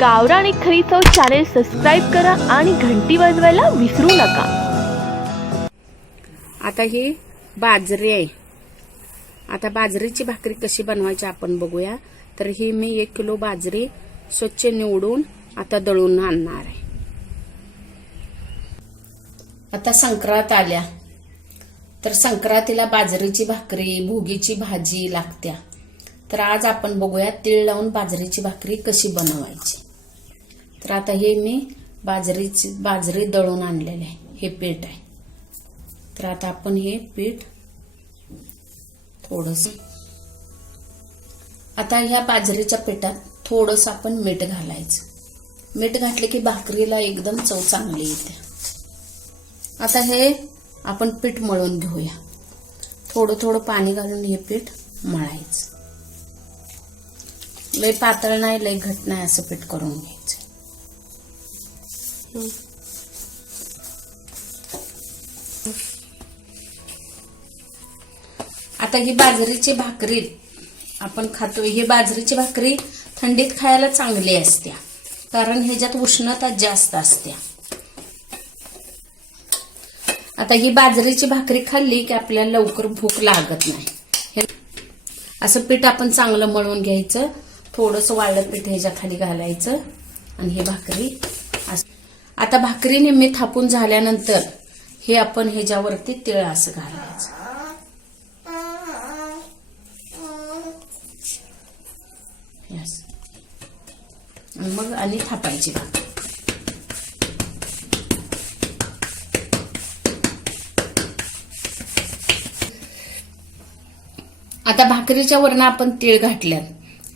गावरान आणि खरी चव चॅनेल सबस्क्राईब करा आणि घंटी वाजवायला विसरू नका. आता ही बाजरी आहे. आता बाजरीची भाकरी कशी बनवायची आपण बघूया. तर ही मी एक किलो बाजरी स्वच्छ निवडून आता दळून आणणार आहे. आता संक्रांत आल्या. तर संक्रांतीला बाजरीची भाकरी भोगीची भाजी लागत्या. तर आज आपण बघूया तीळ लावून बाजरीची भाकरी कशी बनवायची. तर आता हे मी बाजरीची बाजरी दळून आणलेले आहे. हे पीठ आहे. तर आता आपण हे पीठ थोडस आता ह्या बाजरीच्या पिठात थोडस आपण मीठ घालायचं. मीठ घातले की भाकरीला एकदम चव चांगली येते. आता हे आपण पीठ मळून घेऊया. थोडं थोडं पाणी घालून हे पीठ मळायचं. लय पातळ नाही लय घट नाही असं पीठ करून घे. आता ही बाजरीची भाकरी आपण खातो ही बाजरीची भाकरी थंडीत खायला चांगली असते कारण ह्याच्यात उष्णता जास्त असत्या. आता ही बाजरीची भाकरी खाल्ली की आपल्याला लवकर भूक लागत नाही. असं पीठ आपण चांगलं मळून घ्यायचं. थोडंसं वाळलं पीठ ह्याच्या खाली घालायचं. आणि ही भाकरी आता भाकरी निम्मी थापून झाल्यानंतर हे आपण ह्याच्यावरती तिळ असं घालायचं. मग आणि थापायची भाकरी. आता भाकरीच्या वरनं आपण तीळ घातल्यात.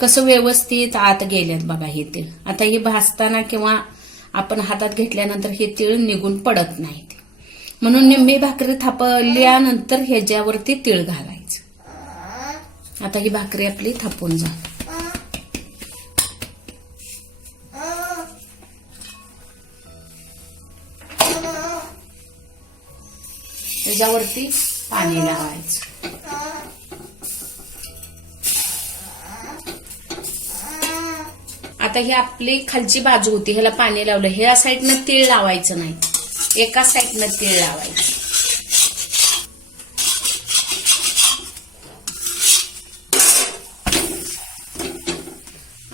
कसं व्यवस्थित आत गेल्यात बघा हे तीळ. आता हे भाजताना किंवा आपण हातात घेतल्यानंतर हे तीळ निघून पडत नाहीत म्हणून निम्मी भाकरी थापल्यानंतर ह्याच्यावरती तीळ घालायचं. आता ही भाकरी आपली थापून जा. त्याच्यावरती पाणी लावायचं. आता ही आपली खालची बाजू होती ह्याला पाणी लावलं. ह्या साईडनं तीळ लावायचं नाही. एका साईडनं तीळ लावायचं.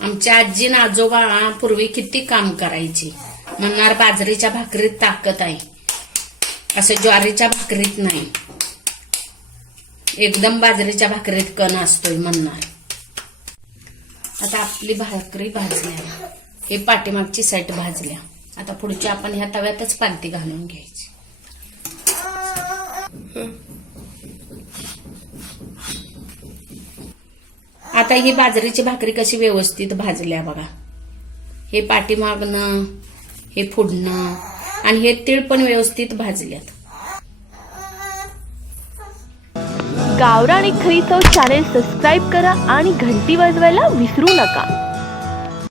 आमच्या आजी नाजोबा आजोबा पूर्वी किती काम करायची. म्हणणार बाजरीच्या भाकरीत ताकद आहे. असं ज्वारीच्या भाकरीत नाही. एकदम बाजरीच्या भाकरीत कण असतोय म्हणणार. आता आपली भाकरी भाजल्या हे पाठीमागची साईट भाजल्या. आता पुढची आपण ह्या तव्यातच पालती घालून घ्यायची. आता ही बाजरीची भाकरी कशी व्यवस्थित भाजल्या बघा. हे पाठीमागणं हे फुडणं आणि हे तीळ पण व्यवस्थित भाजल्यात. गावराणी एक खरी चव चॅनेल सबस्क्राईब करा आणि घंटी वाजवायला विसरू नका.